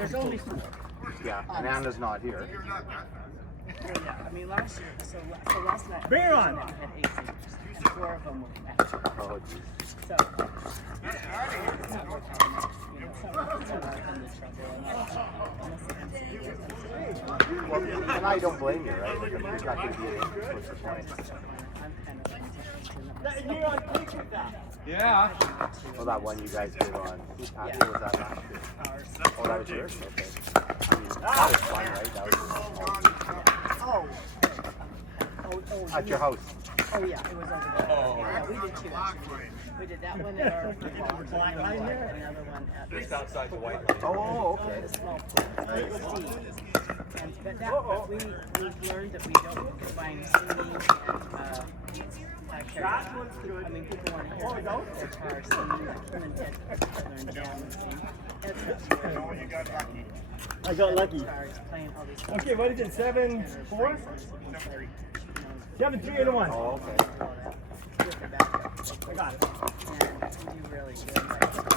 There's only 4. Yeah, and Anna's not here. Yeah, I mean last year, so last night. Bring it on! We had 8 seniors, and 4 of them were matched. Oh, geez. So, it's not worth it, you know, it's not worth it to come to trouble unless it comes to you. Well, and I don't blame you, right? Like, if you're not going to be in it, what's the point? I'm kind of interested in it. Yeah. Well, that one you guys did on, whose patio was that last year? Ours. Oh, that was yours? Okay. I mean, that was fun, right? That was Oh. at your house. Oh yeah, it was over there. Yeah, we did 2 actually. We did that one at our black line there, another one at Just outside the white. Oh, okay. the small pool. It was deep. And but we've learned that we don't combine singing and karaoke. I mean, people want to hear their guitar singing, like Kim and Ed learned jam and sing. Ed's not really I got lucky. guitars, playing all these Okay, what is it? 7-4? 7-3 and 1. Oh, okay. I got it. And we do really good. Like,